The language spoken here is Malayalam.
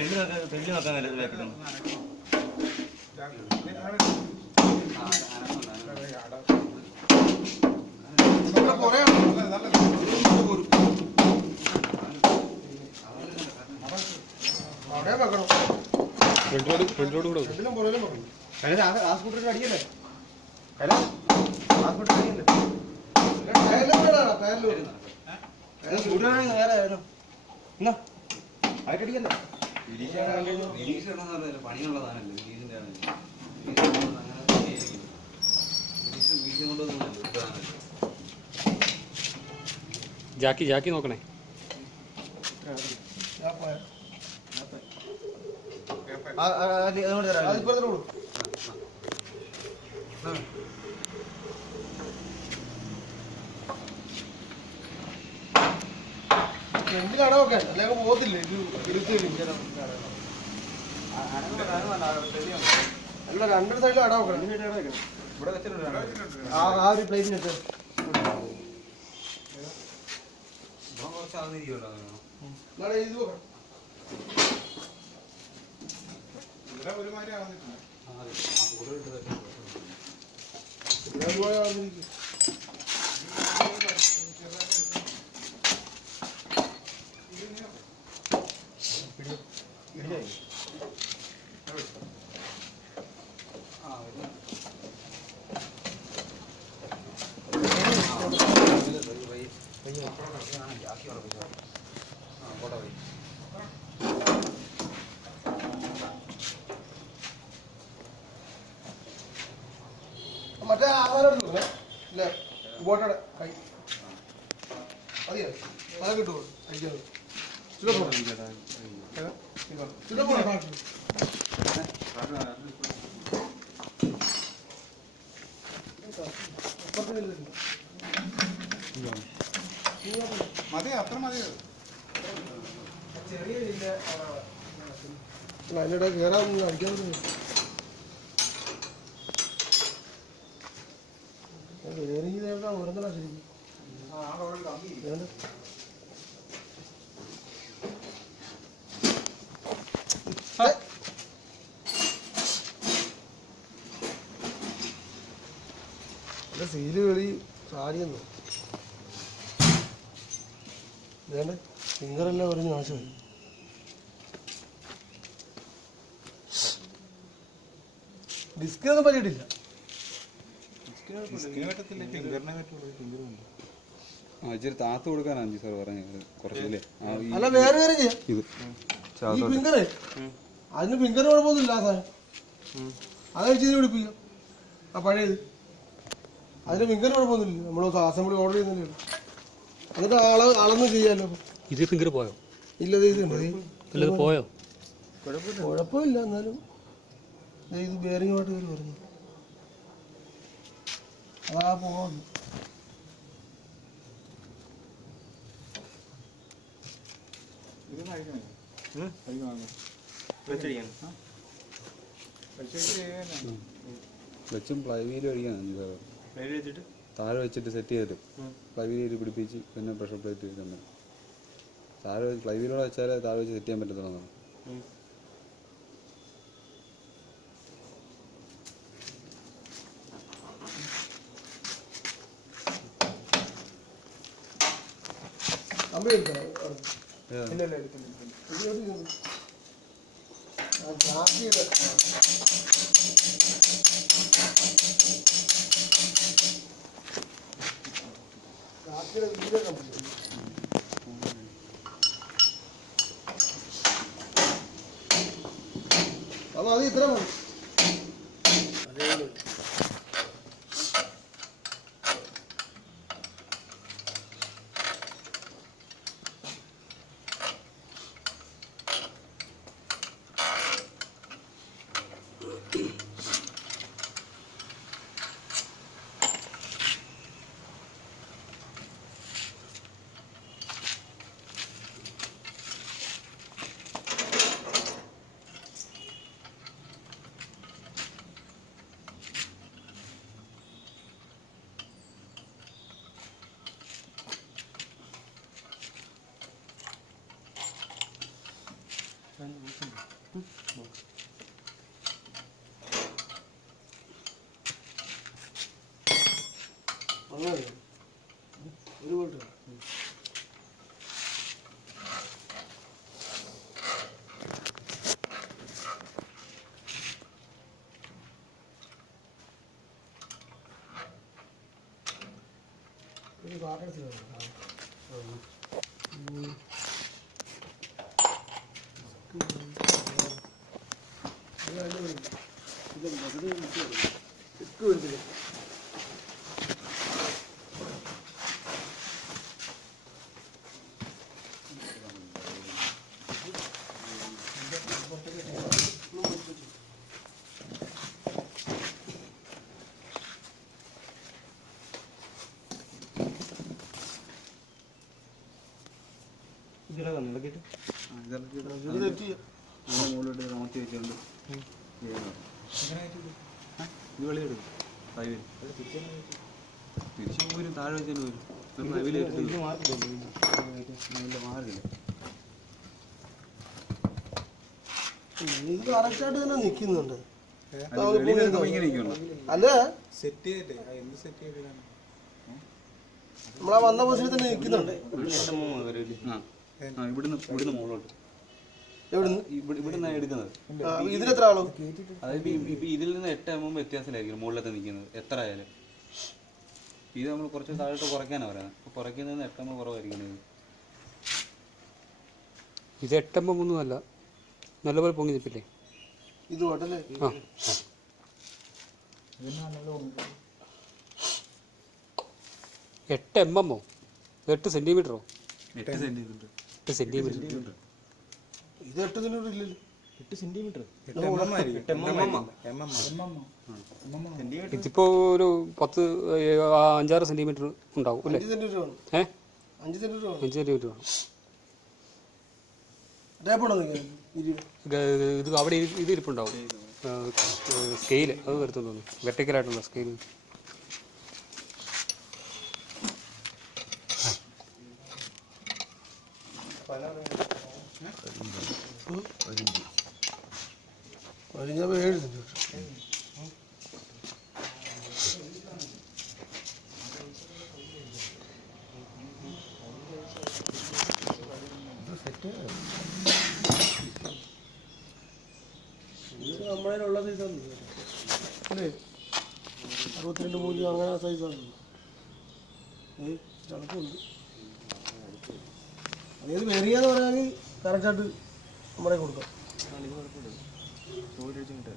തെല്ലി നോക്കാൻ നല്ലത്. അടിയല്ലേ ജാക്കി ജാക്കി നോക്കണേ. എന്തിൽ അടവൊക്കെ അല്ലെങ്കിൽ പോകത്തില്ലേ അല്ല രണ്ടു സൈഡിലും അടവൊക്കെ ആ ഒരു പ്ലേറ്റിനിട്ട് മറ്റേ ആധാരം എടുത്തേ ഇല്ല ബോട്ടയുടെ കൈ മതിയോ അത് കിട്ടുമോ അടിക്കാതെ മതി അത്ര മതി ചെറിയ അതിനിടെ കയറാൻ അടിക്കാൻ ഉയർന്നടാ ശരിക്കും സീല് കളി സാരിയെന്നു വേണ്ട ഫിംഗറെല്ലാം പറഞ്ഞ് നാശമായി. ഡിസ്കിനൊന്നും പറ്റിയിട്ടില്ല. ഇച്ചിരി താത്ത് കൊടുക്കാനാണ് സാർ പറഞ്ഞത് കുറച്ചില്ലേ. അല്ല വേറെ കാര്യം ചെയ്യാം. ഈ ഫിംഗറ് അതിന് ഫിംഗർ കുഴപ്പമൊന്നുമില്ല. ആ സാധനം അത് ചെയ്ത് പിടിപ്പിക്കാം. ആ പഴയത് അതിന് ഫിംഗർ കുഴപ്പമൊന്നുമില്ല. നമ്മൾ അസംബ്ലി ഓർഡർ ചെയ്യുന്നതല്ലേ ഉള്ളൂ. എന്നിട്ട് അളന്ന് ചെയ്യാമല്ലോ. ഇത് ഫിംഗർ പോയോ? ഇല്ലത് ഇത് പോയോ? കുഴപ്പമില്ല. എന്നാലും ഇത് ബെയറിങ്ങോട്ട് കയറി വരുന്നു. അതാ പോകുന്നു. വെച്ചും പ്ലൈവീല് കഴിക്കാനാണ് താഴെ വെച്ചിട്ട് സെറ്റ് ചെയ്തിട്ട് പ്ലൈവീല് പിടിപ്പിച്ച് പിന്നെ പ്രഷർ പ്ലേറ്റ് തന്നെ താഴെ പ്ലൈവീലോടെ വെച്ചാൽ താഴെ വെച്ച് സെറ്റ് ചെയ്യാൻ പറ്റത്തുള്ളതാണ്. അത് ഇത്ര മതി. അങ്ങനെ ഒരു ബോൾട്ട് ഒരു കാർഡ് ഇതിടെ വന്നു ഇളക്കിയിട്ട് മുകളിലോട്ട് നോക്കി വെച്ചുകൊണ്ട് ഇത് വെളിയെടുക്കും ഫ്ലൈവിൽ തിരിച്ചു പോരും താഴെ വെച്ചാൽ വരും ഫ്ലൈവിൽ മാറില്ല ഇത് കറക്റ്റായിട്ട് തന്നെ നിൽക്കുന്നുണ്ട് ഇങ്ങനെ നിൽക്കുന്നുണ്ടോ അല്ല സെറ്റ് ചെയ്തിട്ടേ എന്ത് സെറ്റ് ചെയ്തിട്ടാണ് നമ്മളാ വന്ന പൊസിഷനിൽ തന്നെ നിൽക്കുന്നുണ്ട് ഇവിടുന്ന് മുകളിലോട്ട് എവിടുന്ന് ഇവിടുന്ന് എടുക്കുന്നത് ഇതിനെത്ര ആളോ അതായത് ഇപ്പൊ ഇതിൽ നിന്ന് 8 mm വ്യത്യാസത്തിലായിരിക്കും മുകളിലത്തെ നിൽക്കുന്നത് എത്ര ആയാലും ഇത് നമ്മൾ കുറച്ച് താഴോട്ട് കുറയ്ക്കാനാണ് പറയുന്നത് അപ്പോൾ കുറയ്ക്കുന്നതിന് 8 mm കുറവായിരിക്കും ഇത് 8 mm ഒന്നുമല്ല, നല്ലപോലെ പൊങ്ങി നിൽപ്പില്ലേ? ഇത് പോട്ടല്ലേ ആ 8 mm 8 സെന്റിമീറ്ററോ? 8 സെന്റിമീറ്റർ 8 സെന്റിമീറ്റർ ഇത് 8 സെന്റിമീറ്റർ ഇല്ലല്ലോ. 8 സെന്റിമീറ്റർ ഇതിപ്പോ ഒരു 5-6 സെന്റിമീറ്റർ ഉണ്ടാവും അല്ലേ? 5 സെന്റിമീറ്റർ വേണം. 5 സെന്റിമീറ്റർ വേണം. 5 സെന്റിമീറ്റർ വേണം. ടേപ്പാണോ ഇത് അവിടെ ഇത് ഇരിപ്പുണ്ടാവും, സ്കെയില് അത് വരുത്തുന്നു തോന്നുന്നു, വെർട്ടിക്കലായിട്ടുള്ള സ്കെയില്. കഴിഞ്ഞപ്പോൾ 7 സെന്റിമീറ്റർ. ഇത് നമ്മളിലുള്ള സൈസാണ് അല്ലേ? 62 മൂല്യം അങ്ങനെ സൈസാണ്. ചടക്കുണ്ട്. അതേത് വെറിയാന്ന് പറയാൻ കറക്റ്റായിട്ട് നമ്മളെ കൊടുക്കാം. ചോദിച്ചിട്ട്